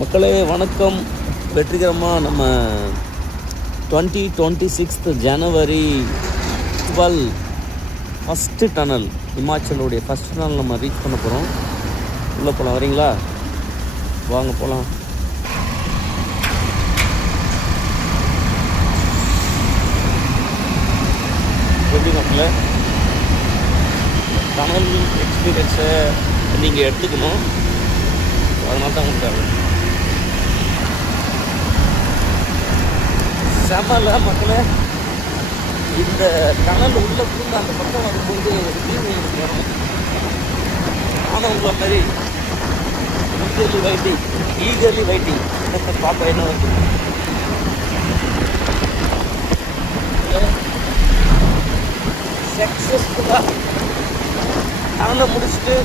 மக்களே வணக்கம். வெற்றிகரமாக நம்ம 2026 ஜனவரி 12 ஃபஸ்ட்டு டனல், இமாச்சலுடைய ஃபஸ்ட் டனல் நம்ம ரீச் பண்ண போகிறோம். உள்ளே போகலாம், வரீங்களா? வாங்க போகலாம். எப்படி மக்களே, டனல் எக்ஸ்பீரியன்ஸை நீங்கள் எடுத்துக்கணும். அதனால தான் உங்களுக்கு செமல மக்களே. இந்த டனல் உள்ள புரிந்து அந்த பக்கம் வரும்போது ஒரு தீவு எனக்கு வரும். ஆனால் உங்களை மாதிரி ஈகர்லி வைட்டிங் பாப்பா என்ன வருது. சக்ஸஸ்ஃபுல்லாக டனலை முடிச்சுட்டு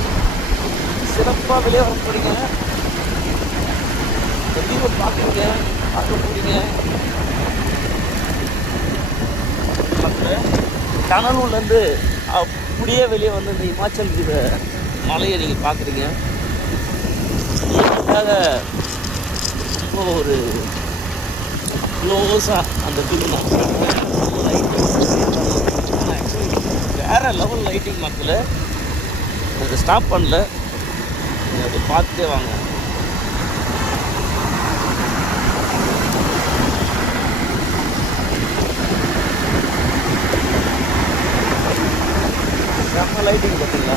சிறப்பாக வெளியே வர போகிறீங்க. இந்த தீவை பார்க்க போகிறீங்க. டனல் உள்ளேருந்து அப்படியே வெளியே வந்து இந்த இமாச்சல் தீவை மலையை நீங்கள் பார்க்குறீங்க. இதுக்காக இப்போ ஒரு க்ளோஸாக அந்த தீவு ஆக்சுவலி வேறு லெவல் லைட்டிங் மக்கள். அதை ஸ்டாப் பண்ணல, நீங்கள் அதை பார்த்துட்டே வாங்க. செம்ம லைட்டிங் பார்த்தீங்களா?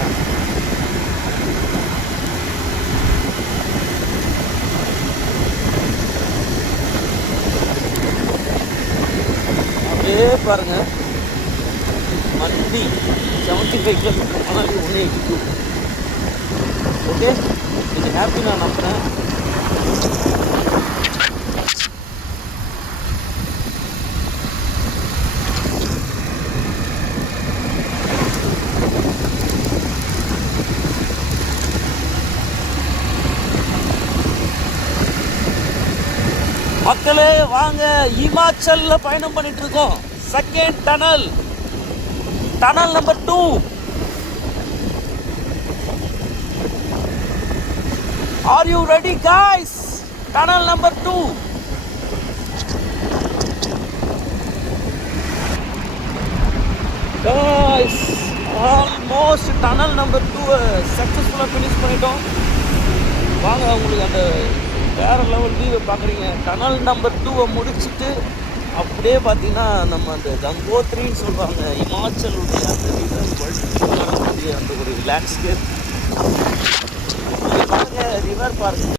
அப்படியே பாருங்க. மந்தி 75 கிலோமீட்டர் மணாலி 182. ஓகே, நீங்கள் ஹாப்பி நான் நம்புகிறேன். மக்களே வாங்க, இமாச்சல்ல பயணம் பண்ணிட்டு இருக்கோம். Second tunnel number 2. Are you ready guys? Tunnel number 2. guys, almost tunnel number 2 சக்ஸஸ்ஃபுல்லாக ஃபினிஷ் பண்ணிட்டோம். வாங்க, உங்களுக்கு அந்த வேறு லெவல் வியூவை பார்க்குறீங்க. டனல் நம்பர் 2 முடிச்சுட்டு அப்படியே பார்த்தீங்கன்னா நம்ம அந்த கங்கோத்ரின்னு சொல்லுவாங்க, இமாச்சலுடைய அந்த ரிவர் அந்த ஒரு லேண்ட்ஸ்கேப் ரிவர் பாருங்க.